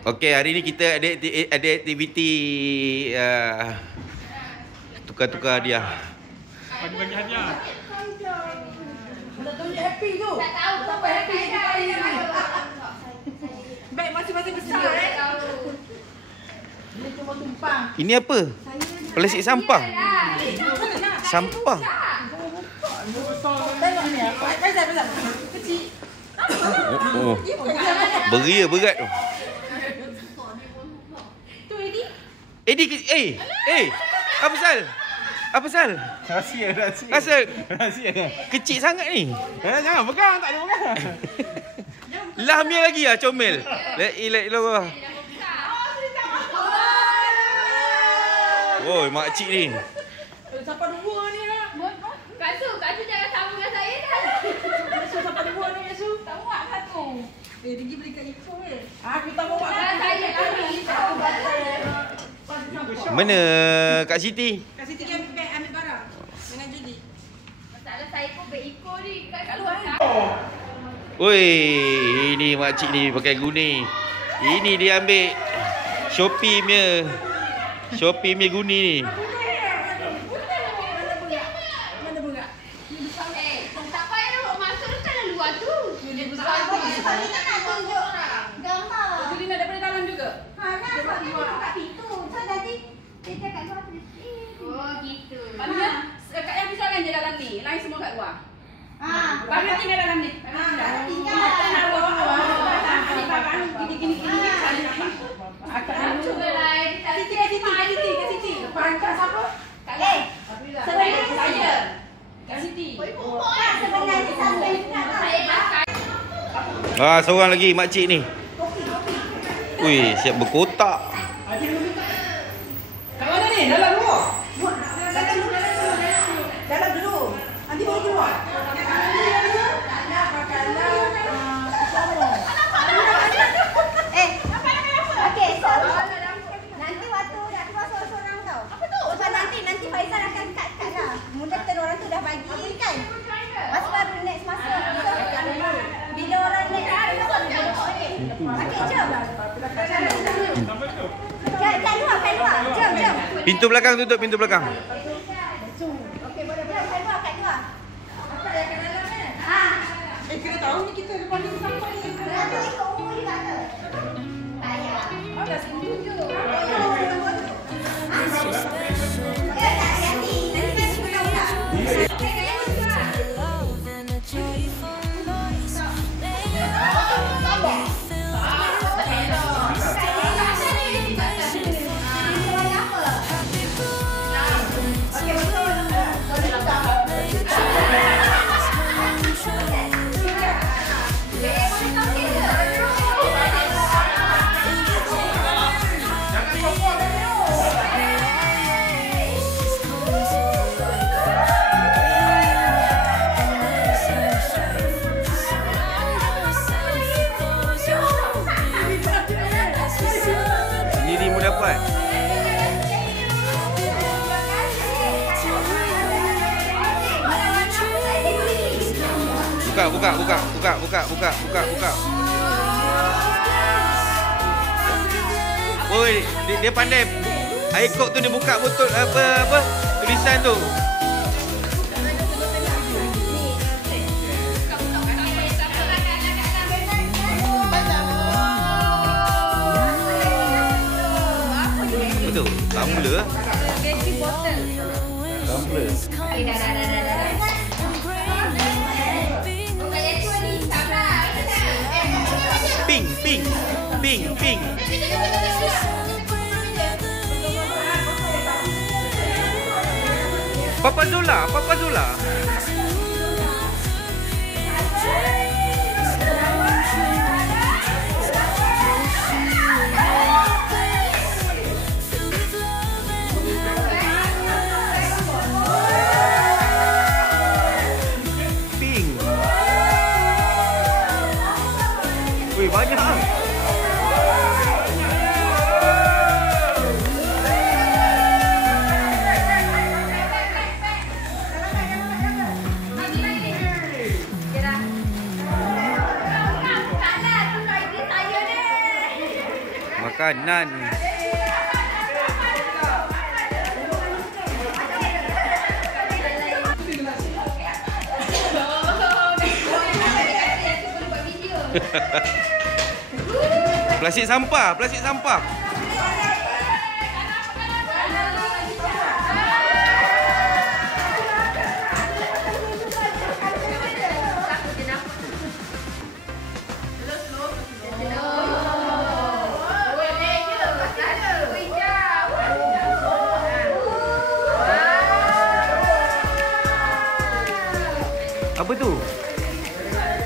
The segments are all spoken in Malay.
Okey, hari ni kita ada aktiviti tukar-tukar hadiah. Bagi hadiah. Nak tunjuk happy tu. Tak tahu siapa happy ni. Baik masing-masing besar Ini cuma tumpang. Ini apa? Plastik sampah. Sampah. Tengok ni apa? Pasal. Kecil. Oh. Beria berat tu. Tu Edi. Edi, apa pasal? Apa pasal? Rahsia. Asal Rahsia. kecil sangat ni. Jangan pegang, tak ada pegang. Lahmia lagi lah comel. La ilaha illallah. Oh, mak cik ni. Siapa dua ni lah? Kak Su jangan sama dengan saya dah. Yasu siapa dua ni Yasu? Tak muak satu. Pergi beli kat Ipoh ke? Kita bawa Dah saya lagi. Mana Kak Siti? Kak Siti kan ambil barang dengan Judy. Masalah saya pun beiko ni kat luar. Oi, ini mak cik ni pakai guni. Ini dia ambil Shopee punya guni ni. Mana berat? Tak payah nak masuk dekat luar tu. Dia besar tu. nak tunjuk gambar. Judy nak daripada dalam juga? Sebab dia duduk kat pintu. So nanti dia cakap luar tu. Oh gitu. Maknanya Kak yang pisahkan je dalam ni. Lain semua kat luar. Barang tinggal dalam ni. Gini. Cuba lain. Siti. Pangkat siapa? Saya. Kak Siti. Sebenarnya sampai Saya pakai. Seorang lagi mak cik ni. Ui, siap berkotak. Kat mana ni? Dalam luar? Dalam dulu. Nanti baru keluar. Okey, so nanti waktu nak keluar seorang-seorang tau. Apa tu? Sebab nanti Faizal akan cut dah. Mula kita orang tu dah bagi kan. Masa baru next masa. So, bila orang next okey, jom. Kat luar. Jom. Pintu belakang tutup, pintu belakang. Okey, boleh. Kat luar. Kena tahu ni kita depan ni sampai ni. Nanti ikut umur juga ke? Tak payah. Dah setuju je. Sendiri mu dapat. Buka. Oi, dia pandai. Air kok tu dia buka botol apa tulisan tu. Betul. Tumbler. Tumbler. Dah. Pink. Papa Zola. Pink. Wih, banyak. Makanan. Plastik sampah, plastik sampah. Apa tu?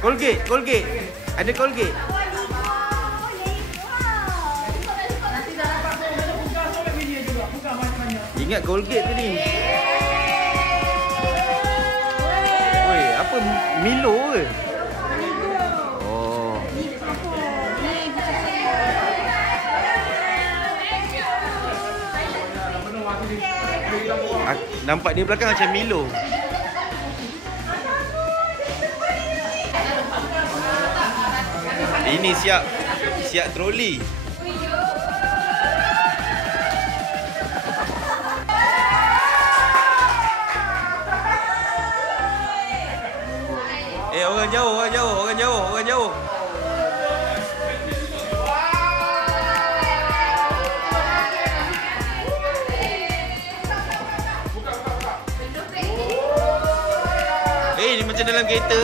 Colgate, Colgate. Ada Colgate. Ingat Colgate tu ni. Oi, apa Milo ke? Oh. Nampak dia belakang macam Milo. Ini siap troli. Orang jauh, orang jauh, orang jauh, orang jauh. Ini macam dalam kereta.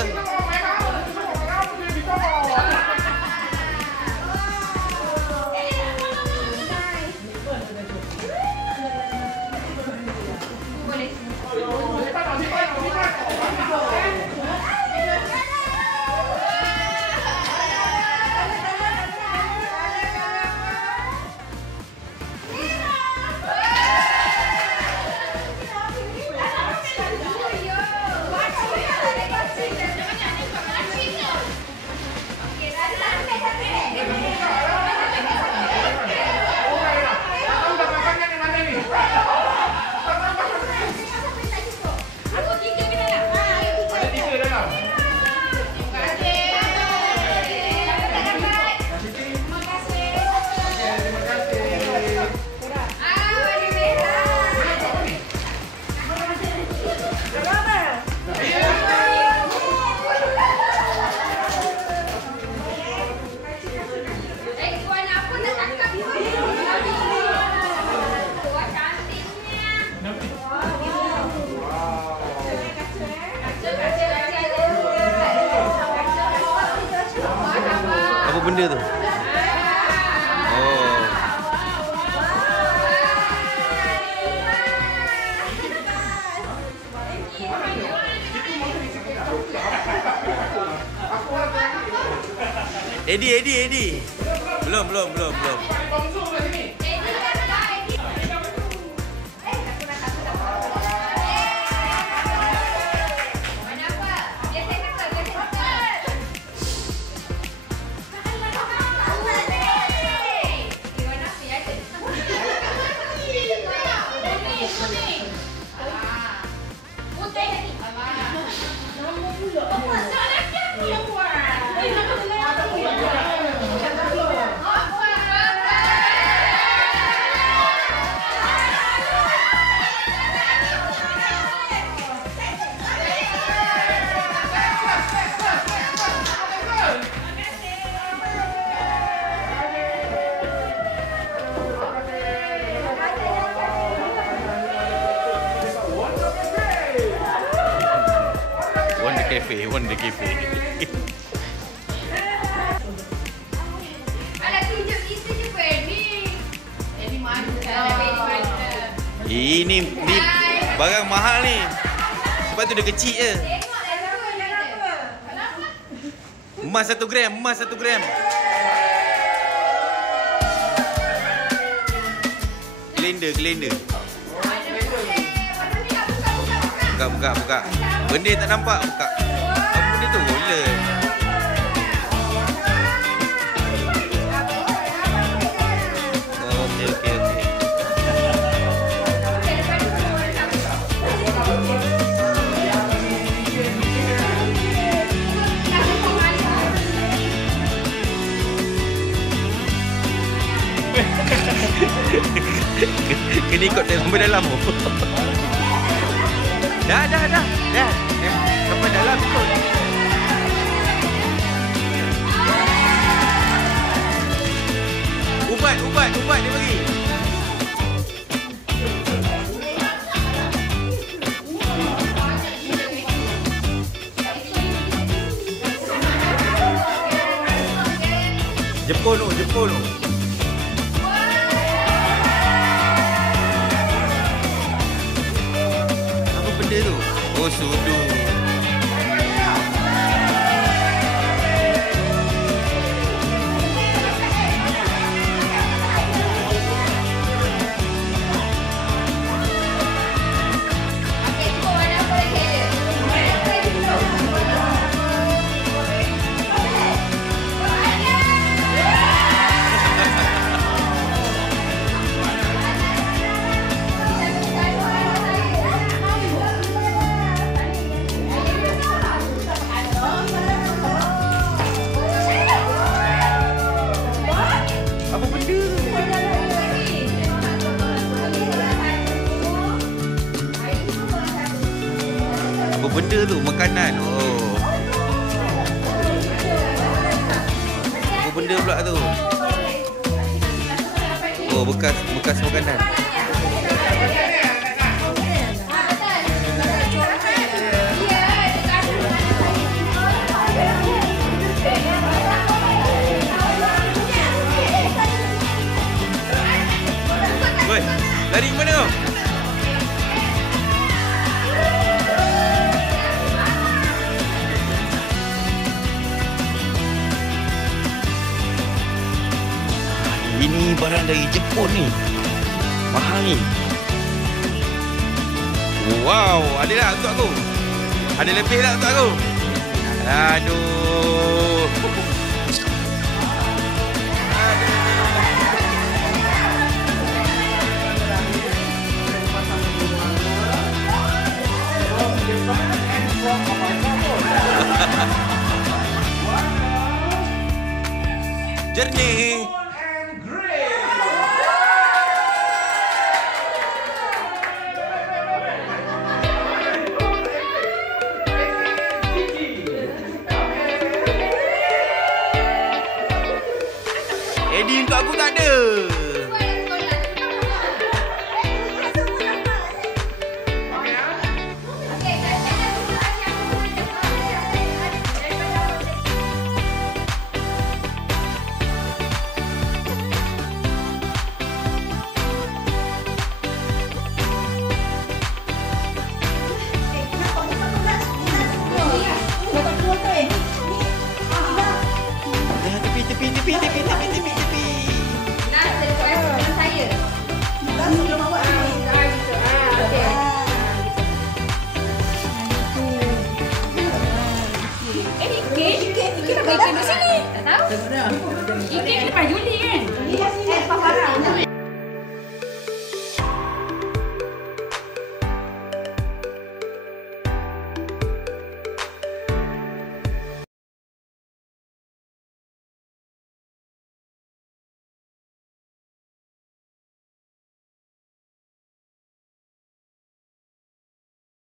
Apa benda tu? Oh. Eddie. Belum. Wonder Cafe. Ada tunjuk itu je Penny. Ini mana? Ini barang mahal ni. Sebab tu dia kecil je. Emas 1 gram, emas 1 gram. Kalender. Buka. Benda tak nampak, buka. Apa benda tu? Roller. Okey. kena ikut sampai dalam tu. Dah. Sampai dalam ikut. Ubat dia bagi. Jepun tu. Apa benda tu? Oh, sudu. Apa benda tu? Makanan. Oh. Apa benda pula tu? Oh, bekas makanan. Woi, lari mana kau? Ini barang dari Jepun ni. Mahal ni. Wow, ada tak untuk aku? Ada lebih tak untuk aku? Aduh. Jernih. Eddie untuk aku tak ada. Tepi. Nah, dengan saya. Sebelum awak Ike dah baik di sini. Tak tahu. Ike lepas Juli kan.